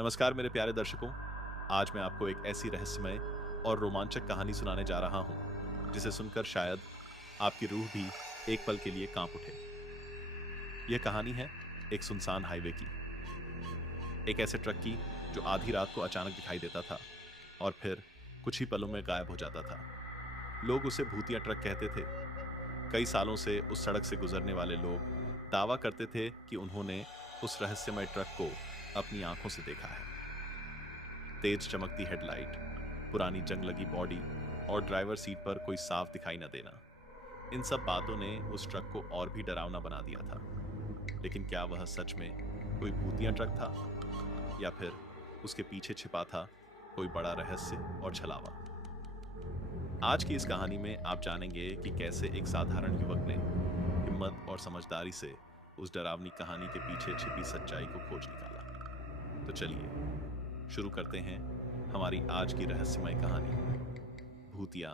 नमस्कार मेरे प्यारे दर्शकों। आज मैं आपको एक ऐसी रहस्यमय और रोमांचक कहानी सुनाने जा रहा हूं जिसे सुनकर शायद आपकी रूह भी एक पल के लिए कांप उठे। यह कहानी है एक सुनसान हाईवे की, एक ऐसे ट्रक की जो आधी रात को अचानक दिखाई देता था और फिर कुछ ही पलों में गायब हो जाता था। लोग उसे भूतिया ट्रक कहते थे। कई सालों से उस सड़क से गुजरने वाले लोग दावा करते थे कि उन्होंने उस रहस्यमय ट्रक को अपनी आंखों से देखा है। तेज चमकती हेडलाइट, पुरानी जंग लगी बॉडी और ड्राइवर सीट पर कोई साफ दिखाई न देना, इन सब बातों ने उस ट्रक को और भी डरावना बना दिया था। लेकिन क्या वह सच में कोई भूतिया ट्रक था या फिर उसके पीछे छिपा था कोई बड़ा रहस्य और छलावा? आज की इस कहानी में आप जानेंगे कि कैसे एक साधारण युवक ने हिम्मत और समझदारी से उस डरावनी कहानी के पीछे छिपी सच्चाई को खोज निकाला। तो चलिए शुरू करते हैं हमारी आज की रहस्यमय कहानी, भूतिया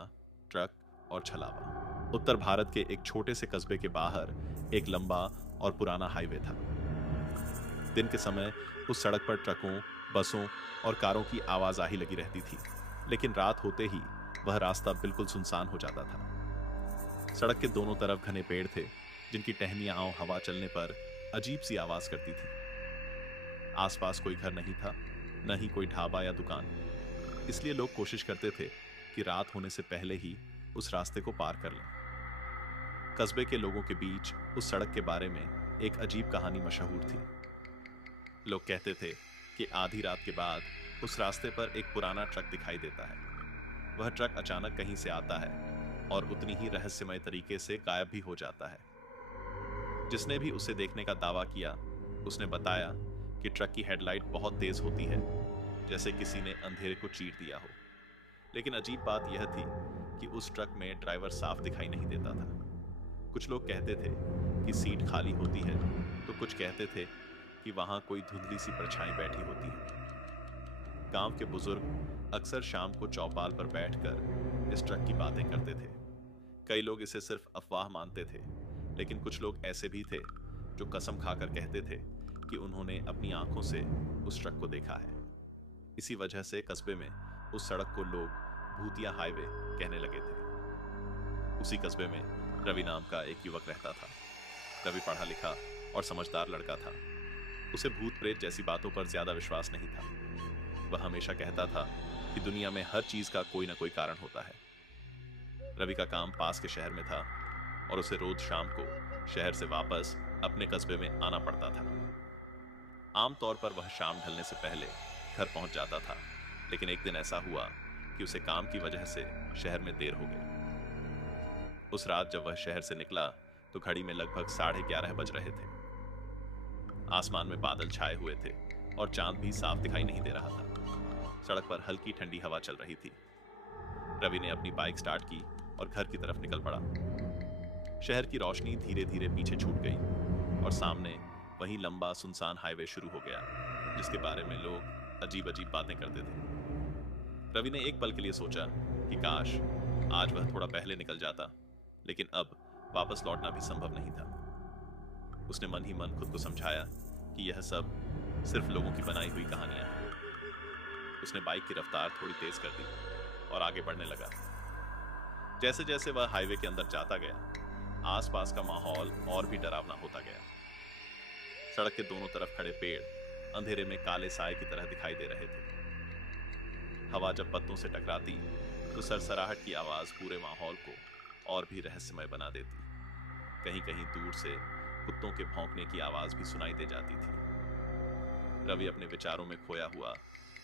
ट्रक और छलावा। उत्तर भारत के एक छोटे से कस्बे के बाहर एक लंबा और पुराना हाईवे था। दिन के समय उस सड़क पर ट्रकों, बसों और कारों की आवाजाही लगी रहती थी, लेकिन रात होते ही वह रास्ता बिल्कुल सुनसान हो जाता था। सड़क के दोनों तरफ घने पेड़ थे जिनकी टहनियां हवा चलने पर अजीब सी आवाज करती थी। आसपास कोई घर नहीं था, न ही कोई ढाबा या दुकान, इसलिए लोग कोशिश करते थे कि रात होने से पहले ही उस रास्ते को पार कर लें। कस्बे के लोगों के बीच उस सड़क के बारे में एक अजीब कहानी मशहूर थी। लोग कहते थे कि आधी रात के बाद उस रास्ते पर एक पुराना ट्रक दिखाई देता है। वह ट्रक अचानक कहीं से आता है और उतनी ही रहस्यमय तरीके से गायब भी हो जाता है। जिसने भी उसे देखने का दावा किया उसने बताया कि ट्रक की हेडलाइट बहुत तेज होती है, जैसे किसी ने अंधेरे को चीर दिया हो। लेकिन अजीब बात यह थी कि उस ट्रक में ड्राइवर साफ दिखाई नहीं देता था। कुछ लोग कहते थे कि सीट खाली होती है, तो कुछ कहते थे कि वहां कोई धुंधली सी परछाई बैठी होती है। गांव के बुजुर्ग अक्सर शाम को चौपाल पर बैठकर इस ट्रक की बातें करते थे। कई लोग इसे सिर्फ अफवाह मानते थे, लेकिन कुछ लोग ऐसे भी थे जो कसम खाकर कहते थे कि उन्होंने अपनी आंखों से उस ट्रक को देखा है। इसी वजह से कस्बे में उस सड़क को लोग भूतिया हाईवे कहने लगे थे। उसी कस्बे में रवि नाम का एक युवक रहता था। रवि पढ़ा लिखा और समझदार लड़का था। उसे भूत प्रेत जैसी बातों पर ज्यादा विश्वास नहीं था। वह हमेशा कहता था कि दुनिया में हर चीज का कोई ना कोई कारण होता है। रवि का काम पास के शहर में था और उसे रोज शाम को शहर से वापस अपने कस्बे में आना पड़ता था। आमतौर पर वह शाम ढलने से पहले घर पहुंच जाता था, लेकिन एक दिन ऐसा हुआ कि उसे काम की वजह से शहर में देर हो गई। उस रात जब वह शहर से निकला तो घड़ी में लगभग 11:30 बज रहे थे। आसमान में बादल छाए हुए थे और चांद भी साफ दिखाई नहीं दे रहा था। सड़क पर हल्की ठंडी हवा चल रही थी। रवि ने अपनी बाइक स्टार्ट की और घर की तरफ निकल पड़ा। शहर की रोशनी धीरे धीरे पीछे छूट गई और सामने वही लंबा सुनसान हाईवे शुरू हो गया, जिसके बारे में लोग अजीब अजीब बातें करते थे। रवि ने एक पल के लिए सोचा कि काश आज वह थोड़ा पहले निकल जाता, लेकिन अब वापस लौटना भी संभव नहीं था। उसने मन ही मन खुद को समझाया कि यह सब सिर्फ लोगों की बनाई हुई कहानियां हैं। उसने बाइक की रफ्तार थोड़ी तेज कर दी और आगे बढ़ने लगा। जैसे जैसे वह हाईवे के अंदर जाता गया, आसपास का माहौल और भी डरावना होता गया। सड़क के दोनों तरफ खड़े पेड़ अंधेरे में काले साए की तरह दिखाई दे रहे थे। हवा जब पत्तों से टकराती तो सरसराहट की आवाज पूरे माहौल को और भी रहस्यमय बना देती। कहीं कहीं दूर से कुत्तों के भौंकने की आवाज भी सुनाई दे जाती थी। रवि अपने विचारों में खोया हुआ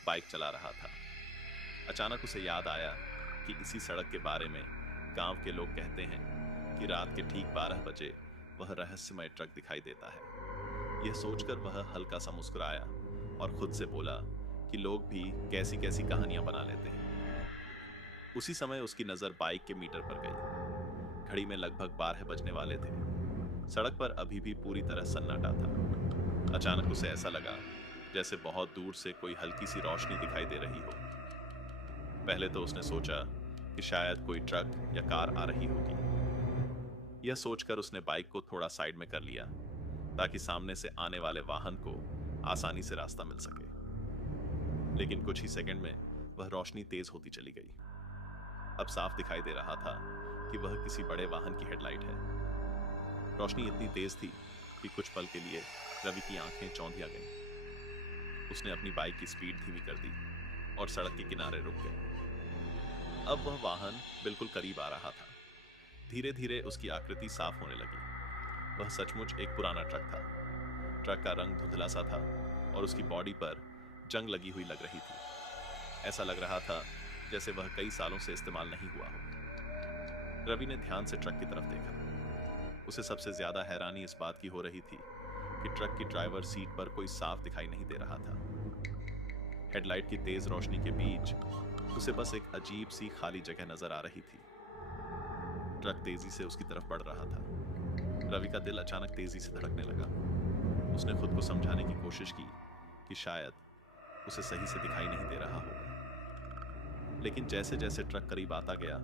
बाइक चला रहा था। अचानक उसे याद आया कि इसी सड़क के बारे में गांव के लोग कहते हैं कि रात के ठीक 12 बजे वह रहस्यमय ट्रक दिखाई देता है। यह सोचकर वह हल्का सा मुस्कुराया और खुद से बोला कि लोग भी कैसी कैसी कहानियां बना लेते हैं। उसी समय उसकी नजर बाइक के मीटर पर गई। घड़ी में लगभग 12 बजने वाले थे। सड़क पर अभी भी पूरी तरह सन्नाटा था। अचानक उसे ऐसा लगा जैसे बहुत दूर से कोई हल्की सी रोशनी दिखाई दे रही हो। पहले तो उसने सोचा कि शायद कोई ट्रक या कार आ रही होगी। यह सोचकर उसने बाइक को थोड़ा साइड में कर लिया ताकि सामने से आने वाले वाहन को आसानी से रास्ता मिल सके। लेकिन कुछ ही सेकंड में वह रोशनी तेज होती चली गई। अब साफ दिखाई दे रहा था कि वह किसी बड़े वाहन की हेडलाइट है। रोशनी इतनी तेज थी कि कुछ पल के लिए रवि की आंखें चौंधिया गईं। उसने अपनी बाइक की स्पीड धीमी कर दी और सड़क के किनारे रुक गए। अब वह वाहन बिल्कुल करीब आ रहा था। धीरे धीरे उसकी आकृति साफ होने लगी। वह सचमुच एक पुराना ट्रक था। ट्रक का रंग धुंधला सा था और उसकी बॉडी पर जंग लगी हुई लग रही थी। ऐसा लग रहा था जैसे वह कई सालों से इस्तेमाल नहीं हुआ हो। रवि ने ध्यान से ट्रक की तरफ देखा। उसे सबसे ज्यादा हैरानी इस बात की हो रही थी कि ट्रक की ड्राइवर सीट पर कोई साफ दिखाई नहीं दे रहा था। हेडलाइट की तेज रोशनी के बीच उसे बस एक अजीब सी खाली जगह नजर आ रही थी। ट्रक तेजी से उसकी तरफ बढ़ रहा था। रवि का दिल अचानक तेजी से धड़कने लगा। उसने खुद को समझाने की कोशिश की कि शायद उसे सही से दिखाई नहीं दे रहा होगा। लेकिन जैसे जैसे ट्रक करीब आता गया,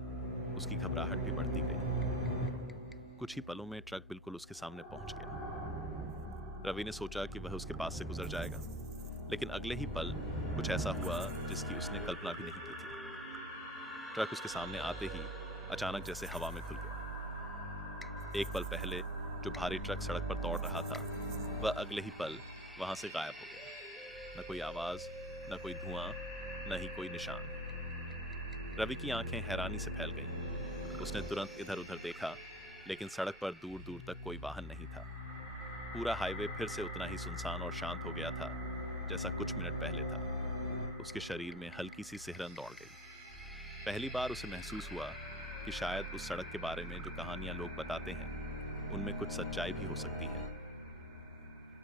उसकी घबराहट भी बढ़ती गई। कुछ ही पलों में ट्रक बिल्कुल उसके सामने पहुंच गया। रवि ने सोचा कि वह उसके पास से गुजर जाएगा, लेकिन अगले ही पल कुछ ऐसा हुआ जिसकी उसने कल्पना भी नहीं की थी। ट्रक उसके सामने आते ही अचानक जैसे हवा में खुल गया। एक पल पहले जो भारी ट्रक सड़क पर दौड़ रहा था, वह अगले ही पल वहां से गायब हो गया। न कोई आवाज, न कोई धुआं, न ही कोई निशान। रवि की आंखें हैरानी से फैल गईं। उसने तुरंत इधर उधर देखा, लेकिन सड़क पर दूर दूर तक कोई वाहन नहीं था। पूरा हाईवे फिर से उतना ही सुनसान और शांत हो गया था जैसा कुछ मिनट पहले था। उसके शरीर में हल्की सी सिहरन दौड़ गई। पहली बार उसे महसूस हुआ कि शायद उस सड़क के बारे में जो कहानियां लोग बताते हैं, उनमें कुछ सच्चाई भी हो सकती है।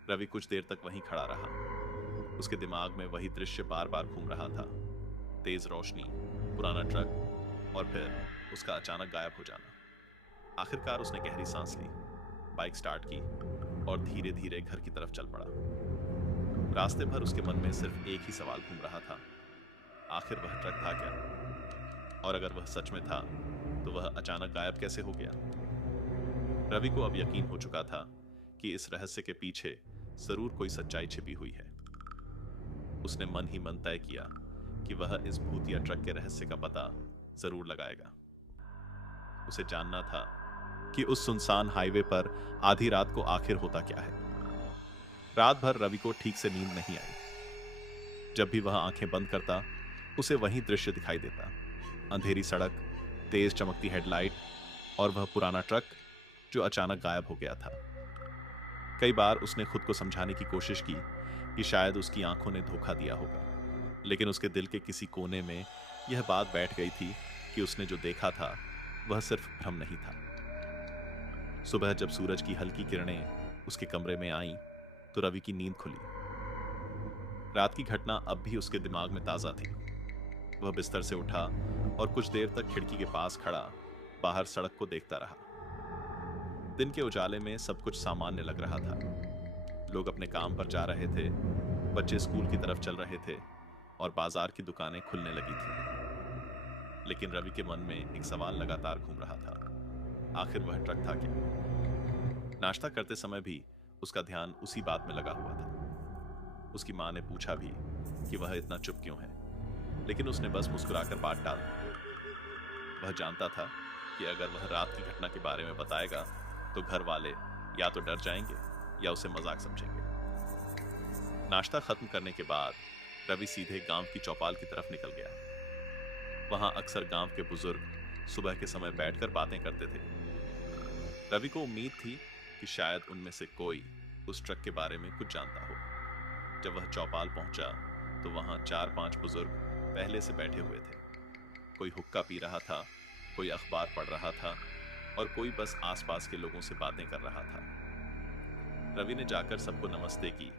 रवि कुछ देर तक वहीं खड़ा रहा। उसके दिमाग में वही दृश्य बार बार घूम रहा था। तेज रोशनी, पुराना ट्रक और फिर उसका अचानक गायब हो जाना। आखिरकार उसने गहरी सांस ली, बाइक स्टार्ट की और धीरे धीरे घर की तरफ चल पड़ा। रास्ते भर उसके मन में सिर्फ एक ही सवाल घूम रहा था, आखिर वह ट्रक था क्या? और अगर वह सच में था तो वह अचानक गायब कैसे हो गया? रवि को अब यकीन हो चुका था कि इस रहस्य के पीछे जरूर कोई सच्चाई छिपी हुई है। उसने मन ही मन तय किया कि वह इस भूतिया ट्रक के रहस्य का पता जरूर लगाएगा। उसे जानना था कि उस सुनसान हाईवे पर आधी रात को आखिर होता क्या है। रात भर रवि को ठीक से नींद नहीं आई। जब भी वह आंखें बंद करता, उसे वही दृश्य दिखाई देता। अंधेरी सड़क, तेज चमकती हेडलाइट और वह पुराना ट्रक जो अचानक गायब हो गया था। कई बार उसने खुद को समझाने की कोशिश की कि शायद उसकी आंखों ने धोखा दिया होगा, लेकिन उसके दिल के किसी कोने में यह बात बैठ गई थी कि उसने जो देखा था वह सिर्फ भ्रम नहीं था। सुबह जब सूरज की हल्की किरणें उसके कमरे में आईं, तो रवि की नींद खुली। रात की घटना अब भी उसके दिमाग में ताजा थी। वह बिस्तर से उठा और कुछ देर तक खिड़की के पास खड़ा बाहर सड़क को देखता रहा। दिन के उजाले में सब कुछ सामान्य लग रहा था। लोग अपने काम पर जा रहे थे, बच्चे स्कूल की तरफ चल रहे थे और बाजार की दुकानें खुलने लगी थी। लेकिन रवि के मन में एक सवाल लगातार घूम रहा था, आखिर वह ट्रक था क्या? नाश्ता करते समय भी उसका ध्यान उसी बात में लगा हुआ था। उसकी माँ ने पूछा भी कि वह इतना चुप क्यों है, लेकिन उसने बस मुस्कुराकर बात टाल दी। वह जानता था कि अगर वह रात की घटना के बारे में बताएगा तो घर वाले या तो डर जाएंगे या उसे मजाक समझेंगे। नाश्ता खत्म करने के बाद रवि सीधे गांव की चौपाल की तरफ निकल गया। वहां अक्सर गांव के बुजुर्ग सुबह के समय बैठकर बातें करते थे। रवि को उम्मीद थी कि शायद उनमें से कोई उस ट्रक के बारे में कुछ जानता हो। जब वह चौपाल पहुंचा तो वहां 4-5 बुजुर्ग पहले से बैठे हुए थे। कोई हुक्का पी रहा था, कोई अखबार पढ़ रहा था और कोई बस आसपास के लोगों से बातें कर रहा था। रवि ने जाकर सबको नमस्ते की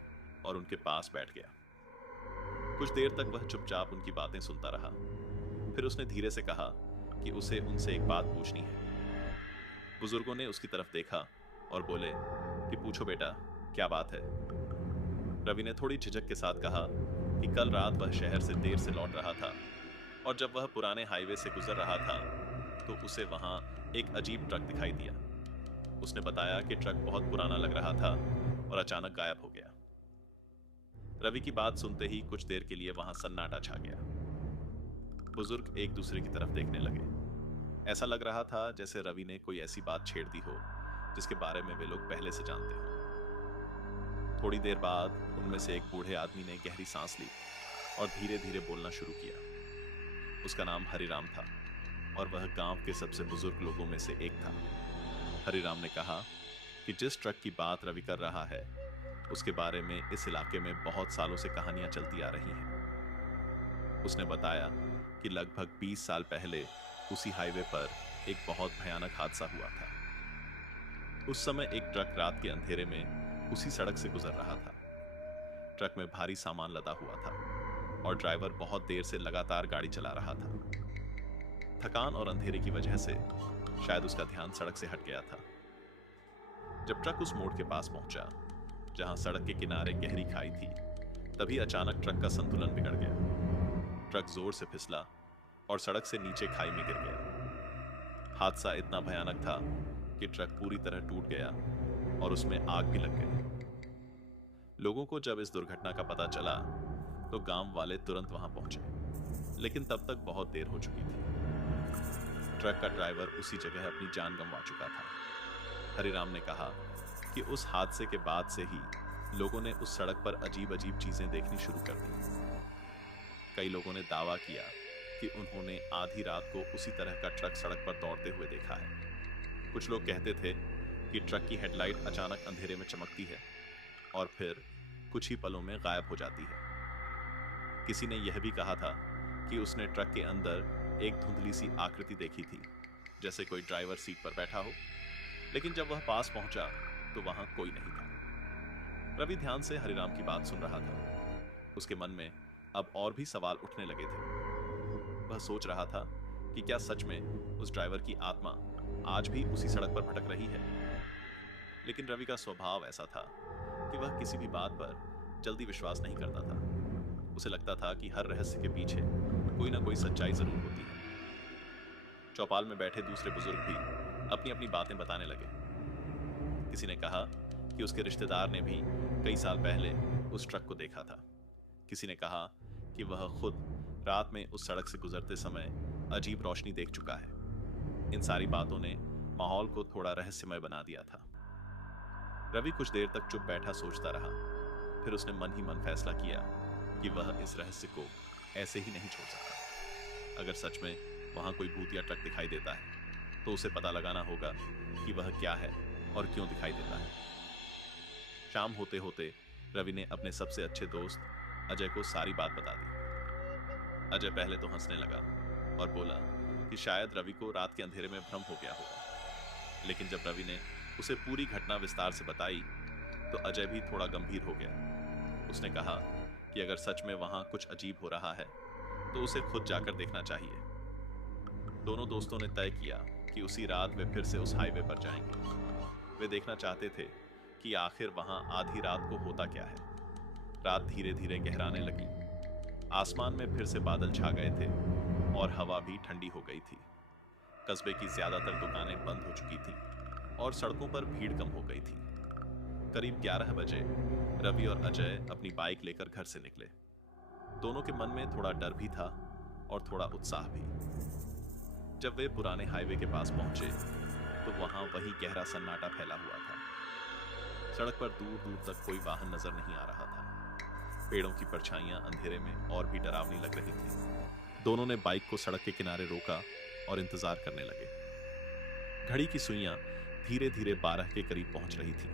और उनके पास बैठ गया। कुछ देर तक वह चुपचाप उनकी बातें सुनता रहा। फिर उसने धीरे से कहा कि उसे उनसे एक बात पूछनी है। बुजुर्गों ने उसकी तरफ देखा और बोले कि पूछो बेटा, क्या बात है? रवि ने थोड़ी झिझक के साथ कहा कि कल रात वह शहर से देर से लौट रहा था और जब वह पुराने हाईवे से गुजर रहा था तो उसे वहां एक अजीब ट्रक दिखाई दिया। उसने बताया कि ट्रक बहुत पुराना लग रहा था और अचानक गायब हो गया। रवि की बात सुनते ही कुछ देर के लिए वहां सन्नाटा छा गया। बुजुर्ग एक दूसरे की तरफ देखने लगे। ऐसा लग रहा था जैसे रवि ने कोई ऐसी बात छेड़ दी हो जिसके बारे में वे लोग पहले से जानते हो। थोड़ी देर बाद उनमें से एक बूढ़े आदमी ने गहरी सांस ली और धीरे धीरे बोलना शुरू किया। उसका नाम हरिराम था और वह गांव के सबसे बुजुर्ग लोगों में से एक था। हरिराम ने कहा कि जिस ट्रक की बात रवि कर रहा है उसके बारे में इस इलाके में बहुत सालों से कहानियां चलती आ रही हैं। उसने बताया कि लगभग 20 साल पहले उसी हाईवे पर एक बहुत भयानक हादसा हुआ था। उस समय एक ट्रक रात के अंधेरे में उसी सड़क से गुजर रहा था। ट्रक में भारी सामान लदा हुआ था और ड्राइवर बहुत देर से लगातार गाड़ी चला रहा था। थकान और अंधेरे की वजह से शायद उसका ध्यान सड़क से हट गया था। जब ट्रक उस मोड़ के पास पहुंचा जहां सड़क के किनारे गहरी खाई थी, तभी अचानक ट्रक का संतुलन बिगड़ गया। ट्रक जोर से फिसला और सड़क से नीचे खाई में गिर गया। हादसा इतना भयानक था कि ट्रक पूरी तरह टूट गया और उसमें आग भी लग गई। लोगों को जब इस दुर्घटना का पता चला तो गांव वाले तुरंत वहां पहुंचे, लेकिन तब तक बहुत देर हो चुकी थी। ट्रक का ड्राइवर उसी जगह अपनी जान गंवा चुका था। हरिराम ने कहा कि उस हादसे के बाद से ही लोगों ने उस सड़क पर अजीब अजीब चीजें देखनी शुरू कर दी। कई लोगों ने दावा किया कि उन्होंने आधी रात को उसी तरह का ट्रक सड़क पर दौड़ते हुए देखा है। कुछ लोग कहते थे कि ट्रक की हेडलाइट अचानक अंधेरे में चमकती है और फिर कुछ ही पलों में गायब हो जाती है। किसी ने यह भी कहा था कि उसने ट्रक के अंदर एक धुंधली सी आकृति देखी थी, जैसे कोई ड्राइवर सीट पर बैठा हो, लेकिन जब वह पास पहुंचा तो वहां कोई नहीं था। रवि ध्यान से हरिराम की बात सुन रहा था। उसके मन में अब और भी सवाल उठने लगे थे। वह सोच रहा था कि क्या सच में उस ड्राइवर की आत्मा आज भी उसी सड़क पर भटक रही है। लेकिन रवि का स्वभाव ऐसा था कि वह किसी भी बात पर जल्दी विश्वास नहीं करता था। उसे लगता था कि हर रहस्य के पीछे कोई ना कोई सच्चाई जरूर होती है। चौपाल में बैठे दूसरे बुजुर्ग भी अपनी अपनी बातें बताने लगे। किसी ने कहा कि उसके रिश्तेदार ने भी कई साल पहले उस ट्रक को देखा था। किसी ने कहा कि वह खुद रात में उस सड़क से गुजरते समय अजीब रोशनी देख चुका है। इन सारी बातों ने माहौल को थोड़ा रहस्यमय बना दिया था। रवि कुछ देर तक चुप बैठा सोचता रहा। फिर उसने मन ही मन फैसला किया कि वह इस रहस्य को ऐसे ही नहीं छोड़ सकता। अगर सच में वहां कोई भूत या ट्रक दिखाई देता है तो उसे पता लगाना होगा कि वह क्या है और क्यों दिखाई देता है। शाम होते होते रवि ने अपने सबसे अच्छे दोस्त अजय को सारी बात बता दी। अजय पहले तो हंसने लगा और बोला कि शायद रवि को रात के अंधेरे में भ्रम हो गया होगा। लेकिन जब रवि ने उसे पूरी घटना विस्तार से बताई तो अजय भी थोड़ा गंभीर हो गया। उसने कहा कि अगर सच में वहां कुछ अजीब हो रहा है तो उसे खुद जाकर देखना चाहिए। दोनों दोस्तों ने तय किया कि उसी रात वे फिर से उस हाईवे पर जाएंगे। वे देखना चाहते थे कि आखिर वहां आधी रात को होता क्या है। रात धीरे धीरे गहराने लगी। आसमान में फिर से बादल छा गए थे और हवा भी ठंडी हो गई थी। कस्बे की ज्यादातर दुकानें बंद हो चुकी थीं और सड़कों पर भीड़ कम हो गई थी। करीब 11 बजे रवि और अजय अपनी बाइक लेकर घर से निकले। दोनों के मन में थोड़ा डर भी था और थोड़ा उत्साह भी। जब वे पुराने हाईवे के पास पहुंचे तो वहां वही गहरा सन्नाटा फैला हुआ था। सड़क पर दूर दूर तक कोई वाहन नजर नहीं आ रहा था। पेड़ों की परछाइयां अंधेरे में और भी डरावनी लग रही थी। दोनों ने बाइक को सड़क के किनारे रोका और इंतजार करने लगे। घड़ी की सुइयां धीरे धीरे 12 के करीब पहुंच रही थी।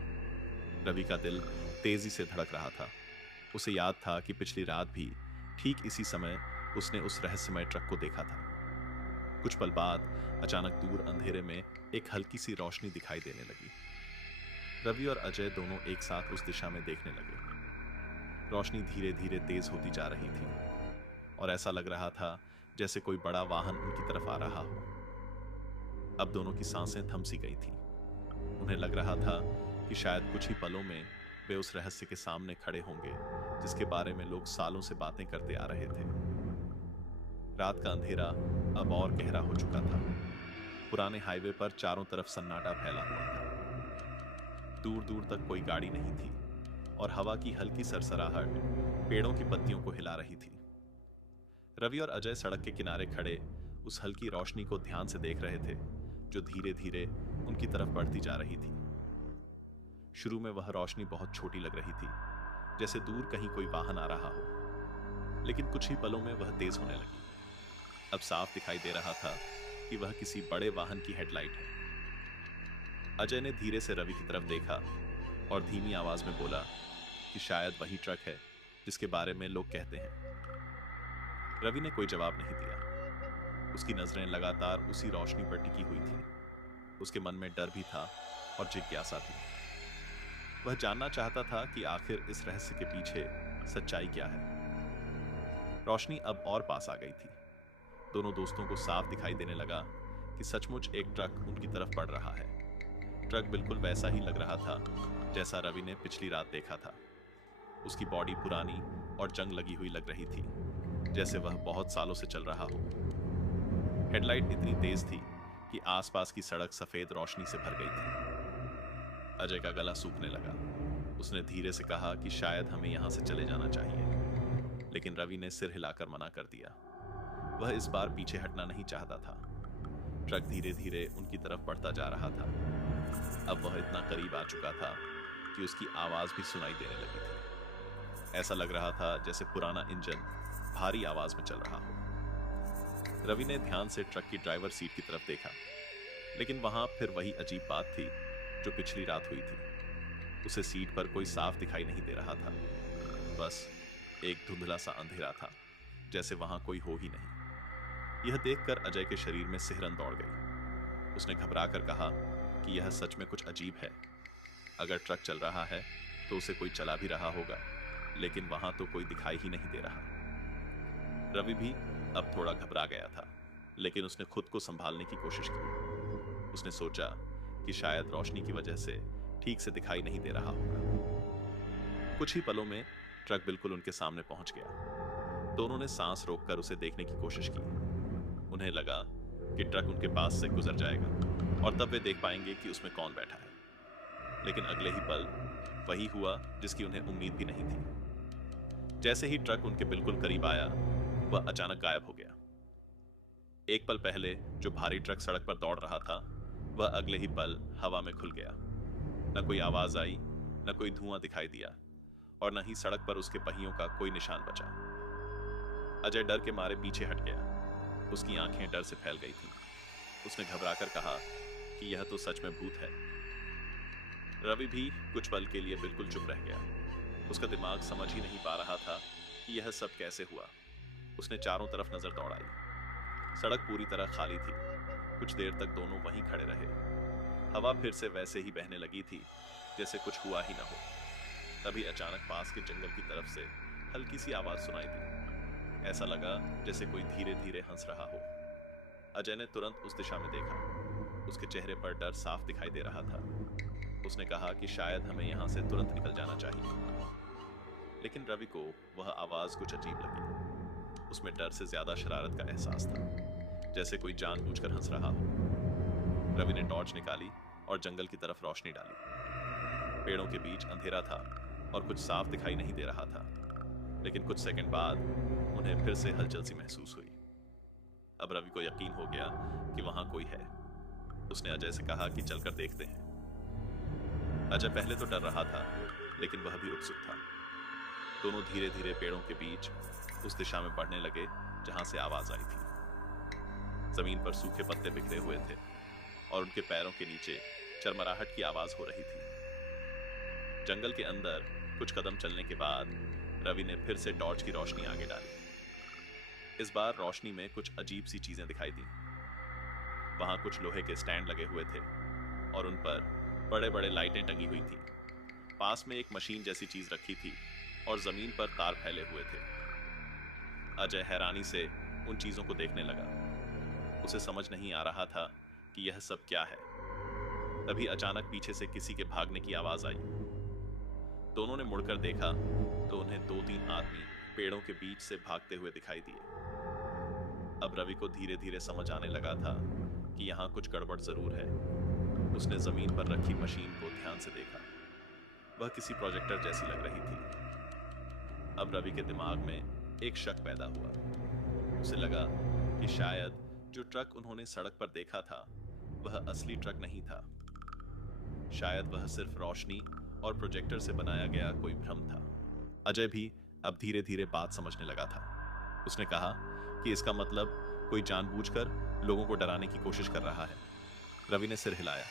रवि का दिल तेजी से धड़क रहा था। उसे याद था कि पिछली रात भी ठीक इसी समय उसने उस रहस्यमय ट्रक को देखा था। कुछ पल बाद अचानक दूर अंधेरे में एक हल्की सी रोशनी दिखाई देने लगी। रवि और अजय दोनों एक साथ उस दिशा में देखने लगे। रोशनी धीरे धीरे तेज होती जा रही थी और ऐसा लग रहा था जैसे कोई बड़ा वाहन उनकी तरफ आ रहा हो। अब दोनों की सांसें थम सी गई थीं। उन्हें लग रहा था कि शायद कुछ ही पलों में वे उस रहस्य के सामने खड़े होंगे जिसके बारे में लोग सालों से बातें करते आ रहे थे। रात का अंधेरा अब और गहरा हो चुका था। पुराने हाईवे पर चारों तरफ सन्नाटा फैला हुआ था। दूर दूर तक कोई गाड़ी नहीं थी और हवा की हल्की सरसराहट पेड़ों की पत्तियों को हिला रही थी। रवि और अजय सड़क के किनारे खड़े उस हल्की रोशनी को ध्यान से देख रहे थे जो धीरे धीरे उनकी तरफ बढ़ती जा रही थी। शुरू में वह रोशनी बहुत छोटी लग रही थी, जैसे दूर कहीं कोई वाहन आ रहा हो, लेकिन कुछ ही पलों में वह तेज होने लगी। अब साफ दिखाई दे रहा था कि वह किसी बड़े वाहन की हेडलाइट है। अजय ने धीरे से रवि की तरफ देखा और धीमी आवाज में बोला कि शायद वही ट्रक है जिसके बारे में लोग कहते हैं। रवि ने कोई जवाब नहीं दिया। उसकी नजरें लगातार उसी रोशनी पर टिकी हुई थी। उसके मन में डर भी था और जिज्ञासा भी। वह जानना चाहता था कि आखिर इस रहस्य के पीछे सच्चाई क्या है। रोशनी अब और पास आ गई थी। दोनों दोस्तों को साफ दिखाई देने लगा कि सचमुच एक ट्रक उनकी तरफ बढ़ रहा है। ट्रक बिल्कुल वैसा ही लग रहा था जैसा रवि ने पिछली रात देखा था। उसकी बॉडी पुरानी और जंग लगी हुई लग रही थी, जैसे वह बहुत सालों से चल रहा हो। हेडलाइट इतनी तेज थी कि आसपास की सड़क सफेद रोशनी से भर गई थी। अजय का गला सूखने लगा। उसने धीरे से कहा कि शायद हमें यहां से चले जाना चाहिए, लेकिन रवि ने सिर हिलाकर मना कर दिया। वह इस बार पीछे हटना नहीं चाहता था। ट्रक धीरे धीरे उनकी तरफ बढ़ता जा रहा था। अब वह इतना करीब आ चुका था कि उसकी आवाज भी सुनाई देने लगी थी। ऐसा लग रहा था जैसे पुराना इंजन भारी आवाज में चल रहा हो। रवि ने ध्यान से ट्रक की ड्राइवर सीट की तरफ देखा, लेकिन वहां फिर वही अजीब बात थी जो पिछली रात हुई थी। उसे सीट पर कोई साफ दिखाई नहीं दे रहा था। बस एक धुंधला सा अंधेरा था, जैसे वहां कोई हो ही नहीं। यह देखकर अजय के शरीर में सिहरन दौड़ गई। उसने घबराकर कहा कि यह सच में कुछ अजीब है। अगर ट्रक चल रहा है तो उसे कोई चला भी रहा होगा, लेकिन वहां तो कोई दिखाई ही नहीं दे रहा। रवि भी अब थोड़ा घबरा गया था, लेकिन उसने खुद को संभालने की कोशिश की। उसने सोचा कि शायद रोशनी की वजह से ठीक से दिखाई नहीं दे रहा होगा। कुछ ही पलों में ट्रक बिल्कुल उनके सामने पहुंच गया। दोनों ने सांस रोककर उसे देखने की कोशिश की। उन्हें लगा कि ट्रक उनके पास से गुजर जाएगा और तब वे देख पाएंगे कि उसमें कौन बैठा है। लेकिन अगले ही पल वही हुआ जिसकी उन्हें उम्मीद भी नहीं थी। जैसे ही ट्रक उनके बिल्कुल करीब आया, वह अचानक गायब हो गया। एक पल पहले जो भारी ट्रक सड़क पर दौड़ रहा था, वह अगले ही पल हवा में खुल गया। न कोई आवाज आई, न कोई धुआं दिखाई दिया, और न ही सड़क पर उसके पहियों का कोई निशान बचा। अजय डर के मारे पीछे हट गया। उसकी आंखें डर से फैल गई थीं। उसने घबराकर कहा कि यह तो सच में भूत है। रवि भी कुछ पल के लिए बिल्कुल चुप रह गया। उसका दिमाग समझ ही नहीं पा रहा था कि यह सब कैसे हुआ। उसने चारों तरफ नजर दौड़ाई। सड़क पूरी तरह खाली थी। कुछ देर तक दोनों वहीं खड़े रहे। हवा फिर से वैसे ही बहने लगी थी जैसे कुछ हुआ ही न हो। तभी अचानक पास के जंगल की तरफ से हल्की सी आवाज सुनाई दी। ऐसा लगा जैसे कोई धीरे धीरे हंस रहा हो। अजय ने तुरंत उस दिशा में देखा। उसके चेहरे पर डर साफ दिखाई दे रहा था। उसने कहा कि शायद हमें यहां से तुरंत निकल जाना चाहिए। लेकिन रवि को वह आवाज कुछ अजीब लगी। उसमें डर से ज्यादा शरारत का एहसास था, जैसे कोई जानबूझकर हंस रहा हो। रवि ने टॉर्च निकाली और जंगल की तरफ रोशनी डाली। पेड़ों के बीच अंधेरा था और कुछ साफ दिखाई नहीं दे रहा था, लेकिन कुछ सेकंड बाद उन्हें फिर से हलचल सी महसूस हुई। अब रवि को यकीन हो गया कि वहां कोई है। उसने अजय से कहा कि चलकर देखते हैं। अजय पहले तो डर रहा था, लेकिन वह भी उत्सुक था। दोनों धीरे धीरे पेड़ों के बीच उस दिशा में बढ़ने लगे जहां से आवाज आई थी। जमीन पर सूखे पत्ते बिखरे हुए थे और उनके पैरों के नीचे चरमराहट की आवाज हो रही थी। जंगल के अंदर कुछ कदम चलने के बाद रवि ने फिर से टॉर्च की रोशनी आगे डाली। इस बार रोशनी में कुछ अजीब सी चीजें दिखाई दी। वहां कुछ लोहे के स्टैंड लगे हुए थे और उन पर बड़े बड़े लाइटें टंगी हुई थी। पास में एक मशीन जैसी चीज रखी थी और जमीन पर तार फैले हुए थे। अजय हैरानी से उन चीजों को देखने लगा। उसे समझ नहीं आ रहा था कि यह सब क्या है। तभी अचानक पीछे से किसी के भागने की आवाज आई। दोनों ने मुड़कर देखा तो उन्हें 2-3 आदमी पेड़ों के बीच से भागते हुए दिखाई दिए। अब रवि को धीरे धीरे समझ आने लगा था कि यहाँ कुछ गड़बड़ जरूर है। उसने जमीन पर रखी मशीन को ध्यान से देखा। वह किसी प्रोजेक्टर जैसी लग रही थी। अब रवि के दिमाग में एक शक पैदा हुआ। उसे लगा कि शायद जो ट्रक उन्होंने सड़क पर देखा था वह असली ट्रक नहीं था। शायद वह सिर्फ रोशनी और प्रोजेक्टर से बनाया गया कोई भ्रम था। अजय भी अब धीरे धीरे बात समझने लगा था। उसने कहा कि इसका मतलब कोई जानबूझकर लोगों को डराने की कोशिश कर रहा है। रवि ने सिर हिलाया।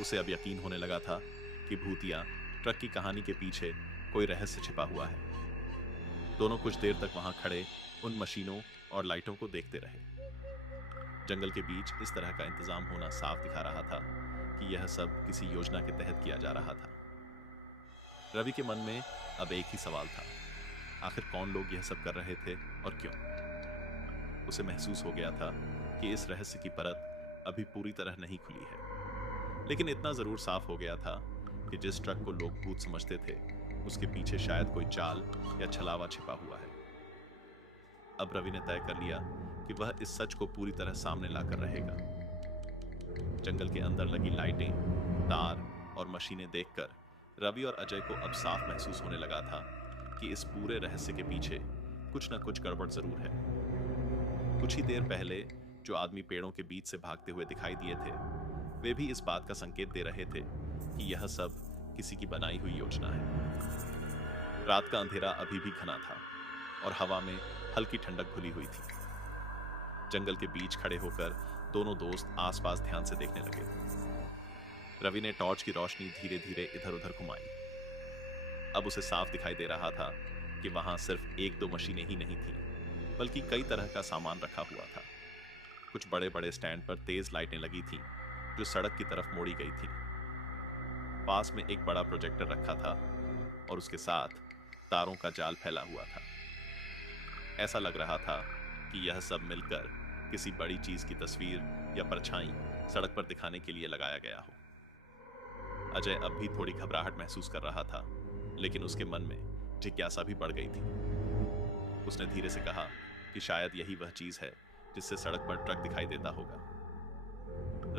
उसे अब यकीन होने लगा था कि भूतिया ट्रक की कहानी के पीछे कोई रहस्य छिपा हुआ है। दोनों कुछ देर तक वहां खड़े उन मशीनों और लाइटों को देखते रहे। जंगल के बीच इस तरह का इंतजाम होना साफ दिखा रहा था कि यह सब किसी योजना के तहत किया जा रहा था। रवि के मन में अब एक ही सवाल था, आखिर कौन लोग यह सब कर रहे थे और क्यों? उसे महसूस हो गया था कि इस रहस्य की परत अभी पूरी तरह नहीं खुली है, लेकिन इतना जरूर साफ हो गया था कि जिस ट्रक को लोग भूत समझते थे उसके पीछे शायद कोई चाल या छलावा छिपा हुआ है। अब रवि ने तय कर लिया कि वह इस सच को पूरी तरह सामने लाकर रहेगा। जंगल के अंदर लगी लाइटें, तार और मशीनें देखकर रवि और अजय को अब साफ महसूस होने लगा था कि इस पूरे रहस्य के पीछे कुछ न कुछ गड़बड़ जरूर है। कुछ ही देर पहले जो आदमी पेड़ों के बीच से भागते हुए दिखाई दिए थे वे भी इस बात का संकेत दे रहे थे कि यह सब किसी की बनाई हुई योजना है। रात का अंधेरा अभी भी घना था और हवा में हल्की ठंडक घुली हुई थी। जंगल के बीच खड़े होकर दोनों दोस्त आसपास ध्यान से देखने लगे। रवि ने टॉर्च की रोशनी धीरे धीरे इधर उधर घुमाई। अब उसे साफ दिखाई दे रहा था कि वहां सिर्फ एक दो मशीनें ही नहीं थीं, बल्कि कई तरह का सामान रखा हुआ था। कुछ बड़े बड़े स्टैंड पर तेज लाइटें लगी थीं, जो सड़क की तरफ मोड़ी गई थीं। पास में एक बड़ा प्रोजेक्टर रखा था और उसके साथ तारों का जाल फैला हुआ था। ऐसा लग रहा था कि यह सब मिलकर किसी बड़ी चीज की तस्वीर या परछाई सड़क पर दिखाने के लिए लगाया गया हो। अजय अब भी थोड़ी घबराहट महसूस कर रहा था, लेकिन उसके मन में जिज्ञासा भी बढ़ गई थी। उसने धीरे से कहा कि शायद यही वह चीज है जिससे सड़क पर ट्रक दिखाई देता होगा।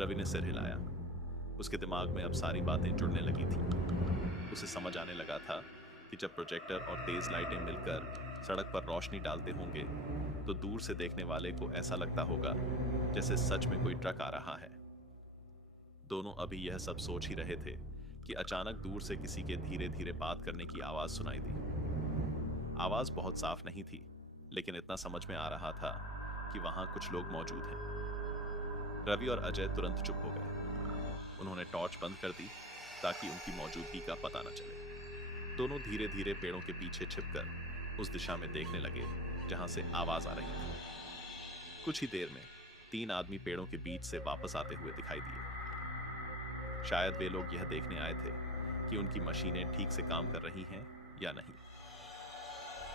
रवि ने सिर हिलाया। उसके दिमाग में अब सारी बातें जुड़ने लगी थी। उसे समझ आने लगा था कि जब प्रोजेक्टर और तेज लाइटें मिलकर सड़क पर रोशनी डालते होंगे तो दूर से देखने वाले को ऐसा लगता होगा जैसे सच में कोई ट्रक आ रहा है। दोनों अभी यह सब सोच ही रहे थे कि अचानक दूर से किसी के धीरे धीरे बात करने की आवाज सुनाई दी। आवाज बहुत साफ नहीं थी, लेकिन इतना समझ में आ रहा था कि वहां कुछ लोग मौजूद हैं। रवि और अजय तुरंत चुप हो गए। उन्होंने टॉर्च बंद कर दी ताकि उनकी मौजूदगी का पता न चले। दोनों धीरे धीरे पेड़ों के पीछे छिपकर उस दिशा में देखने लगे जहां से आवाज आ रही थी। कुछ ही देर में 3 आदमी पेड़ों के बीच से वापस आते हुए दिखाई दिए। शायद वे लोग यह देखने आए थे कि उनकी मशीनें ठीक से काम कर रही हैं या नहीं।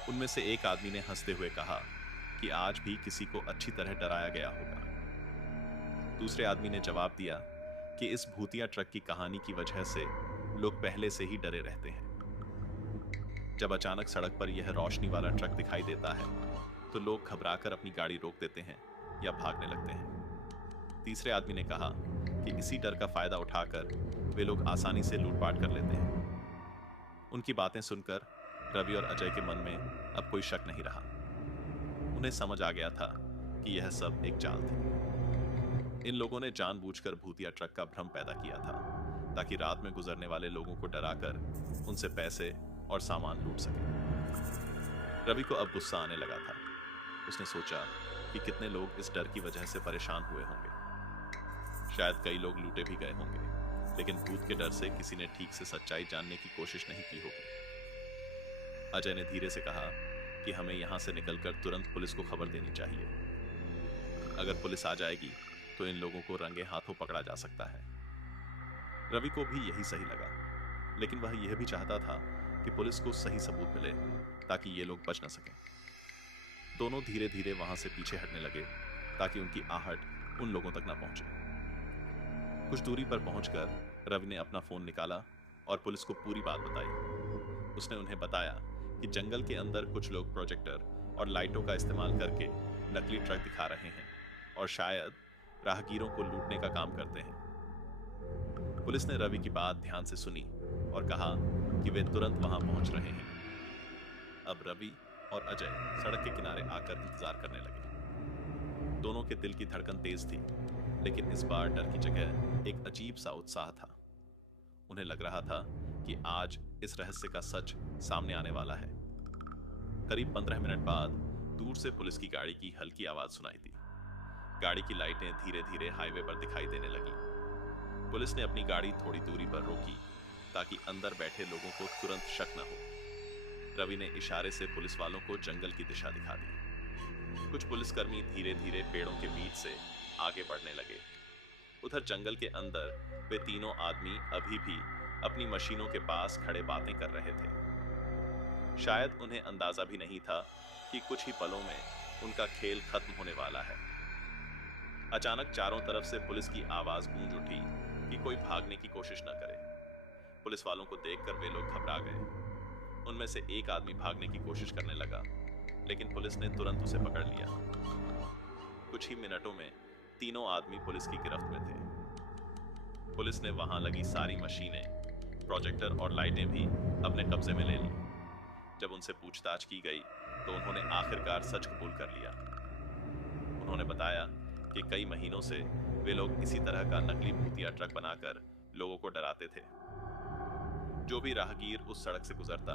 उनमें से एक आदमी ने हंसते हुए कहा कि आज भी किसी को अच्छी तरह डराया गया होगा। दूसरे आदमी ने जवाब दिया कि इस भूतिया ट्रक की कहानी की वजह से लोग पहले से ही डरे रहते हैं। जब अचानक सड़क पर यह रोशनी वाला ट्रक दिखाई देता है तो लोग घबराकर अपनी गाड़ी रोक देते हैं या भागने लगते हैं। तीसरे आदमी ने कहा कि इसी डर का फायदा उठाकर वे लोग आसानी से लूटपाट कर लेते हैं। उनकी बातें सुनकर रवि और अजय के मन में अब कोई शक नहीं रहा। उन्हें समझ आ गया था कि यह सब एक चाल थी। इन लोगों ने जानबूझकर भूतिया ट्रक का भ्रम पैदा किया था ताकि रात में गुजरने वाले लोगों को डराकर उनसे पैसे और सामान लूट सके। रवि को अब गुस्सा आने लगा था। उसने सोचा कि कितने लोग इस डर की वजह से परेशान हुए होंगे। शायद कई लोग लूटे भी गए होंगे, लेकिन भूत के डर से किसी ने ठीक से सच्चाई जानने की कोशिश नहीं की होगी। अजय ने धीरे से कहा कि हमें यहां से निकलकर तुरंत पुलिस को खबर देनी चाहिए। अगर पुलिस आ जाएगी तो इन लोगों को रंगे हाथों पकड़ा जा सकता है। रवि को भी यही सही लगा, लेकिन वह यह भी चाहता था कि पुलिस को सही सबूत मिले ताकि ये लोग बच न सकें। दोनों धीरे धीरे वहां से पीछे हटने लगे ताकि उनकी आहट उन लोगों तक न पहुंचे। कुछ दूरी पर पहुंचकर रवि ने अपना फोन निकाला और पुलिस को पूरी बात बताई। उसने उन्हें बताया कि जंगल के अंदर कुछ लोग प्रोजेक्टर और लाइटों का इस्तेमाल करके नकली ट्रक दिखा रहे हैं और शायद राहगीरों को लूटने का काम करते हैं। पुलिस ने रवि की बात ध्यान से सुनी और कहा कि वे तुरंत वहां पहुंच रहे हैं। अब रवि और अजय सड़क के किनारे आकर इंतजार करने लगे। दोनों के दिल की धड़कन तेज थी, लेकिन इस बार डर की जगह एक अजीब सा उत्साह था। उन्हें लग रहा था कि आज इस रहस्य का सच सामने आने वाला है। करीब 15 मिनट बाद दूर से पुलिस की गाड़ी की हल्की आवाज सुनाई दी। गाड़ी की लाइटें धीरे धीरे हाईवे पर दिखाई देने लगी। पुलिस ने अपनी गाड़ी थोड़ी दूरी पर रोकी ताकि अंदर बैठे लोगों को तुरंत शक न हो। रवि ने इशारे से पुलिस वालों को जंगल की दिशा दिखा दी। कुछ पुलिसकर्मी धीरे धीरे पेड़ों के बीच से आगे बढ़ने लगे। उधर जंगल के अंदर वे तीनों आदमी अभी भी अपनी मशीनों के पास खड़े बातें कर रहे थे। शायद उन्हें अंदाजा भी नहीं था कि कुछ ही पलों में उनका खेल खत्म होने वाला है। अचानक चारों तरफ से पुलिस की आवाज गूंज उठी कि कोई भागने की कोशिश न करे। पुलिस वालों को देखकर वे लोग घबरा गए। उनमें से एक आदमी भागने की कोशिश करने लगा, लेकिन पुलिस ने तुरंत उसे पकड़ लिया। कुछ ही मिनटों में तीनों आदमी पुलिस की गिरफ्त में थे। पुलिस ने वहां लगी सारी मशीनें, प्रोजेक्टर और लाइटें भी अपने कब्जे में ले ली। जब उनसे पूछताछ की गई तो उन्होंने आखिरकार सच कबूल कर लिया। उन्होंने बताया कि कई महीनों से वे लोग इसी तरह का नकली भूतिया ट्रक बनाकर लोगों को डराते थे। जो भी राहगीर उस सड़क से गुजरता,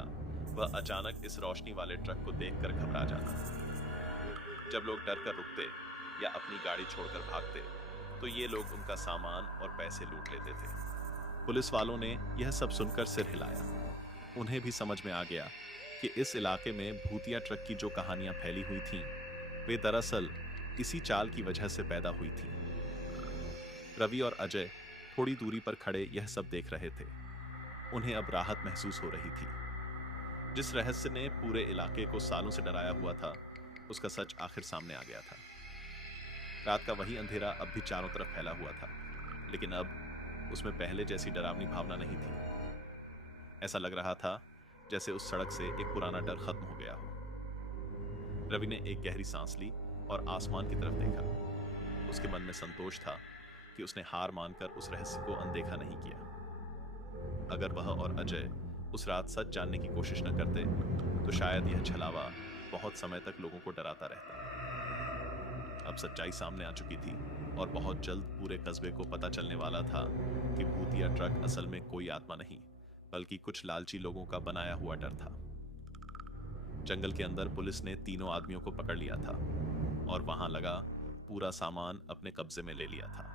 वह अचानक इस रोशनी वाले ट्रक को देखकर घबरा जाता। जब लोग डर कर रुकते या अपनी गाड़ी छोड़कर भागते, तो ये लोग उनका सामान और पैसे लूट लेते थे। पुलिस वालों ने यह सब सुनकर सिर हिलाया। उन्हें भी समझ में आ गया कि इस इलाके में भूतिया ट्रक की जो कहानियां फैली हुई थीं, वे दरअसल इसी चाल की वजह से पैदा हुई थीं। रवि और अजय थोड़ी दूरी पर खड़े यह सब देख रहे थे। उन्हें अब राहत महसूस हो रही थी। जिस रहस्य ने पूरे इलाके को सालों से डराया हुआ था, उसका सच आखिर सामने आ गया था। रात का वही अंधेरा अब भी चारों तरफ फैला हुआ था, लेकिन अब उसमें पहले जैसी डरावनी भावना नहीं थी। ऐसा लग रहा था जैसे उस सड़क से एक पुराना डर खत्म हो गया हो। रवि ने एक गहरी सांस ली और आसमान की तरफ देखा। उसके मन में संतोष था कि उसने हार मानकर उस रहस्य को अनदेखा नहीं किया। अगर वह और अजय उस रात सच जानने की कोशिश न करते, तो शायद यह छलावा बहुत समय तक लोगों को डराता रहता। अब सच्चाई सामने आ चुकी थी और बहुत जल्द पूरे कस्बे को पता चलने वाला था कि भूतिया ट्रक असल में कोई आत्मा नहीं, बल्कि कुछ लालची लोगों का बनाया हुआ डर था। जंगल के अंदर पुलिस ने तीनों आदमियों को पकड़ लिया था और वहां लगा पूरा सामान अपने कब्जे में ले लिया था।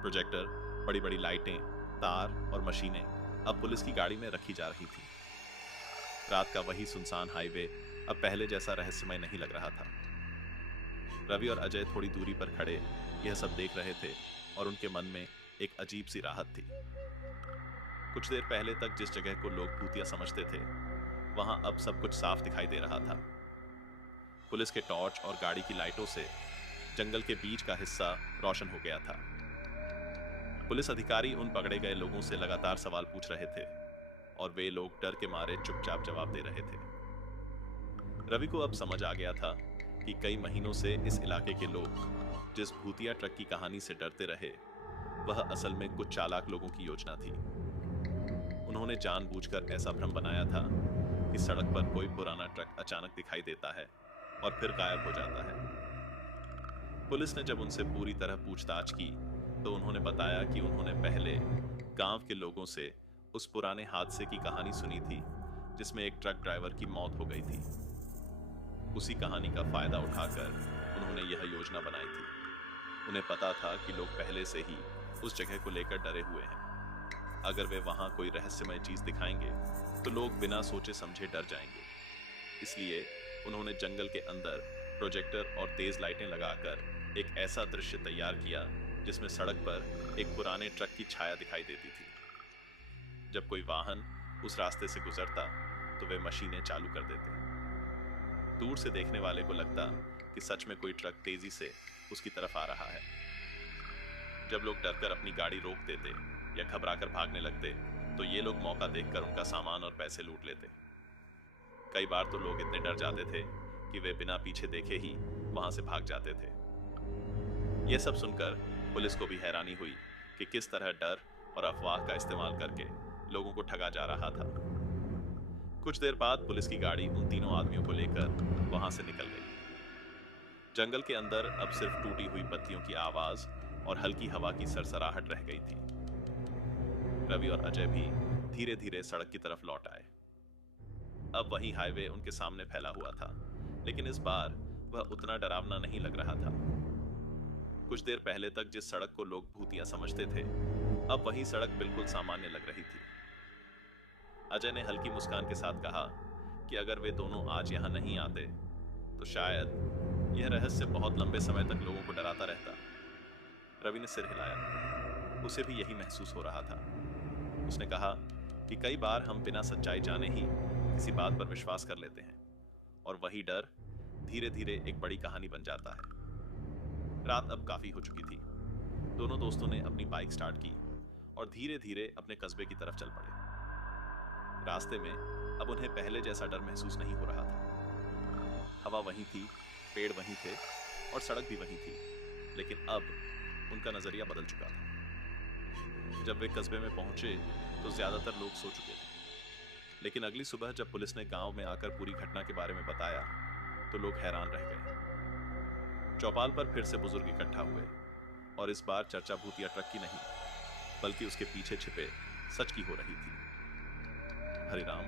प्रोजेक्टर, बड़ी बड़ी लाइटें, तार और मशीनें अब पुलिस की गाड़ी में रखी जा रही थी। रात का वही सुनसान हाईवे अब पहले जैसा रहस्यमय नहीं लग रहा था। रवि और अजय थोड़ी दूरी पर खड़े यह सब देख रहे थे और उनके मन में एक अजीब सी राहत थी। कुछ देर पहले तक जिस जगह को लोग भूतिया समझते थे, वहां अब सब कुछ साफ दिखाई दे रहा था। पुलिस के टॉर्च और गाड़ी की लाइटों से जंगल के बीच का हिस्सा रोशन हो गया था। पुलिस अधिकारी उन पकड़े गए लोगों से लगातार सवाल पूछ रहे थे और वे लोग डर के मारे चुपचाप जवाब दे रहे थे। रवि को अब समझ आ गया था कि कई महीनों से इस इलाके के लोग जिस भूतिया ट्रक की कहानी से डरते रहे, वह असल में कुछ चालाक लोगों की योजना थी। उन्होंने जानबूझकर ऐसा भ्रम बनाया था कि सड़क पर कोई पुराना ट्रक अचानक दिखाई देता है और फिर गायब हो जाता है। पुलिस ने जब उनसे पूरी तरह पूछताछ की तो उन्होंने बताया कि उन्होंने पहले गांव के लोगों से उस पुराने हादसे की कहानी सुनी थी जिसमें एक ट्रक ड्राइवर की मौत हो गई थी। उसी कहानी का फायदा उठाकर उन्होंने यह योजना बनाई थी। उन्हें पता था कि लोग पहले से ही उस जगह को लेकर डरे हुए हैं। अगर वे वहां कोई रहस्यमय चीज दिखाएंगे तो लोग बिना सोचे समझे डर जाएंगे। इसलिए उन्होंने जंगल के अंदर प्रोजेक्टर और तेज लाइटें लगाकर एक ऐसा दृश्य तैयार किया जिसमें सड़क पर एक पुराने ट्रक की छाया दिखाई देती थी। जब कोई वाहन उस रास्ते से गुजरता तो वे मशीनें चालू कर देते। दूर से देखने वाले को लगता कि सच में कोई ट्रक तेजी से उसकी तरफ आ रहा है। जब लोग डरकर अपनी गाड़ी रोक देते या घबराकर भागने लगते, तो ये लोग मौका देखकर उनका सामान और पैसे लूट लेते। कई बार तो लोग इतने डर जाते थे कि वे बिना पीछे देखे ही वहां से भाग जाते थे। यह सब सुनकर पुलिस को भी हैरानी हुई कि किस तरह डर और अफवाह का इस्तेमाल करके लोगों को ठगा जा रहा था। कुछ देर बाद पुलिस की गाड़ी उन तीनों आदमियों को लेकर वहां से निकल गई। जंगल के अंदर अब सिर्फ टूटी हुई पत्तियों की आवाज और हल्की हवा की सरसराहट रह गई थी। रवि और अजय भी धीरे धीरे सड़क की तरफ लौट आए। अब वही हाईवे उनके सामने फैला हुआ था, लेकिन इस बार वह उतना डरावना नहीं लग रहा था। कुछ देर पहले तक जिस सड़क को लोग भूतिया समझते थे, अब वही सड़क बिल्कुल सामान्य लग रही थी। अजय ने हल्की मुस्कान के साथ कहा कि अगर वे दोनों आज यहां नहीं आते तो शायद यह रहस्य बहुत लंबे समय तक लोगों को डराता रहता। रवि ने सिर हिलाया। उसे भी यही महसूस हो रहा था। उसने कहा कि कई बार हम बिना सच्चाई जाने ही किसी बात पर विश्वास कर लेते हैं और वही डर धीरे धीरे एक बड़ी कहानी बन जाता है। रात अब काफी हो चुकी थी। दोनों दोस्तों ने अपनी बाइक स्टार्ट की और धीरे धीरे अपने कस्बे की तरफ चल पड़े। रास्ते में अब उन्हें पहले जैसा डर महसूस नहीं हो रहा था। हवा वहीं थी, पेड़ वहीं थे और सड़क भी वहीं थी, लेकिन अब उनका नजरिया बदल चुका था। जब वे कस्बे में पहुंचे तो ज्यादातर लोग सो चुके थे, लेकिन अगली सुबह जब पुलिस ने गांव में आकर पूरी घटना के बारे में बताया तो लोग हैरान रह गए। चौपाल पर फिर से बुजुर्ग इकट्ठा हुए और इस बार चर्चा भूतिया ट्रक की नहीं, बल्कि उसके पीछे छिपे सच की हो रही थी। हरिराम,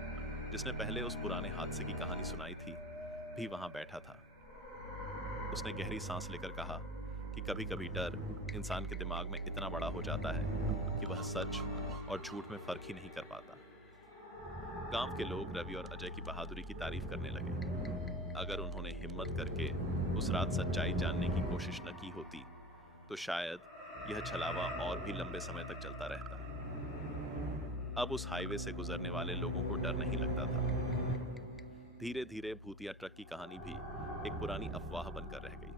जिसने पहले उस पुराने हादसे की कहानी सुनाई थी, भी वहां बैठा था। उसने गहरी सांस लेकर कहा कि कभी-कभी डर इंसान के दिमाग में इतना बड़ा हो जाता है कि वह सच और झूठ में फर्क ही नहीं कर पाता। गांव के लोग रवि और अजय की बहादुरी की तारीफ करने लगे। अगर उन्होंने हिम्मत करके उस रात सच्चाई जानने की कोशिश न की होती तो शायद यह छलावा और भी लंबे समय तक चलता रहता। अब उस हाईवे से गुजरने वाले लोगों को डर नहीं लगता था। धीरे धीरे भूतिया ट्रक की कहानी भी एक पुरानी अफवाह बनकर रह गई।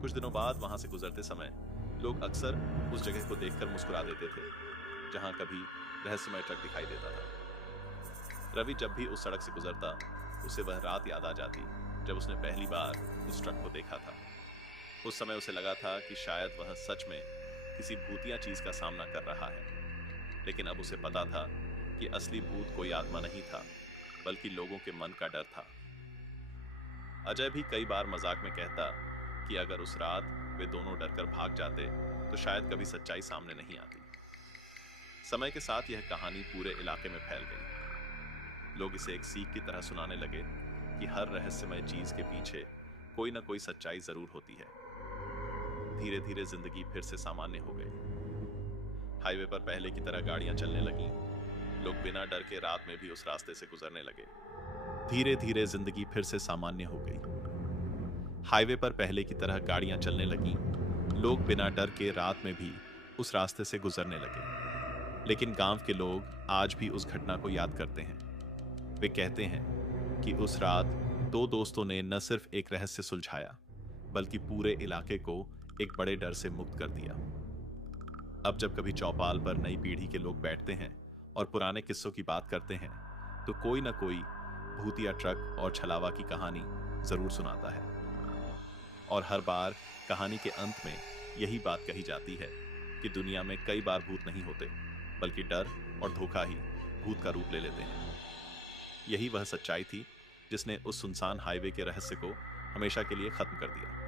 कुछ दिनों बाद वहां से गुजरते समय लोग अक्सर उस जगह को देखकर मुस्कुरा देते थे जहां कभी रहस्यमय ट्रक दिखाई देता था। रवि जब भी उस सड़क से गुजरता उसे वह रात याद आ जाती जब उसने पहली बार उस ट्रक को देखा था। उस समय उसे लगा था कि शायद वह सच में किसी भूतिया चीज का सामना कर रहा है, लेकिन अब उसे पता था कि असली भूत कोई आत्मा नहीं था, बल्कि लोगों के मन का डर था। अजय भी कई बार मजाक में कहता कि अगर उस रात वे दोनों डरकर भाग जाते तो शायद कभी सच्चाई सामने नहीं आती। समय के साथ यह कहानी पूरे इलाके में फैल गई। लोग इसे एक सीख की तरह सुनाने लगे कि हर रहस्यमय चीज के पीछे कोई ना कोई सच्चाई जरूर होती है। धीरे धीरे जिंदगी फिर से सामान्य हो गई। हाईवे पर पहले की तरह गाड़ियां चलने लगीं। लोग बिना डर के रात में भी उस रास्ते से गुजरने लगे। धीरे धीरे जिंदगी फिर से सामान्य हो गई। हाईवे पर पहले की तरह गाड़ियां चलने लगीं। लोग बिना डर के रात में भी उस रास्ते से गुजरने लगे। लेकिन गांव के लोग आज भी उस घटना को याद करते हैं। वे कहते हैं कि उस रात दो दोस्तों ने न सिर्फ एक रहस्य सुलझाया, बल्कि पूरे इलाके को एक बड़े डर से मुक्त कर दिया। अब जब कभी चौपाल पर नई पीढ़ी के लोग बैठते हैं और पुराने किस्सों की बात करते हैं तो कोई ना कोई भूतिया ट्रक और छलावा की कहानी जरूर सुनाता है। और हर बार कहानी के अंत में यही बात कही जाती है कि दुनिया में कई बार भूत नहीं होते, बल्कि डर और धोखा ही भूत का रूप ले लेते हैं। यही वह सच्चाई थी जिसने उस सुनसान हाईवे के रहस्य को हमेशा के लिए खत्म कर दिया।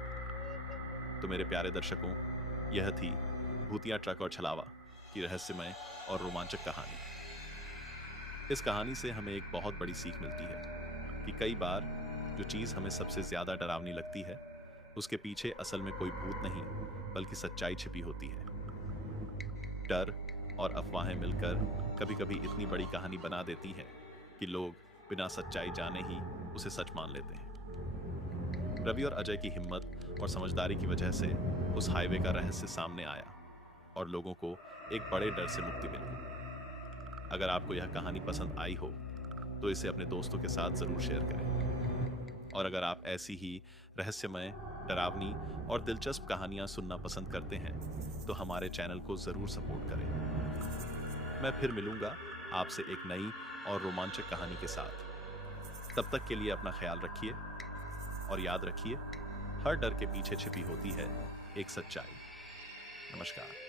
तो मेरे प्यारे दर्शकों, यह थी भूतिया ट्रक और छलावा की रहस्यमय और रोमांचक कहानी। इस कहानी से हमें एक बहुत बड़ी सीख मिलती है कि कई बार जो चीज हमें सबसे ज्यादा डरावनी लगती है, उसके पीछे असल में कोई भूत नहीं, बल्कि सच्चाई छिपी होती है। डर और अफवाहें मिलकर कभी-कभी इतनी बड़ी कहानी बना देती हैं कि लोग बिना सच्चाई जाने ही उसे सच मान लेते हैं। रवि और अजय की हिम्मत और समझदारी की वजह से उस हाईवे का रहस्य सामने आया और लोगों को एक बड़े डर से मुक्ति मिली। अगर आपको यह कहानी पसंद आई हो तो इसे अपने दोस्तों के साथ जरूर शेयर करें। और अगर आप ऐसी ही रहस्यमय, डरावनी और दिलचस्प कहानियां सुनना पसंद करते हैं तो हमारे चैनल को जरूर सपोर्ट करें। मैं फिर मिलूंगा आपसे एक नई और रोमांचक कहानी के साथ। तब तक के लिए अपना ख्याल रखिए और याद रखिए, हर डर के पीछे छिपी होती है एक सच्चाई। नमस्कार।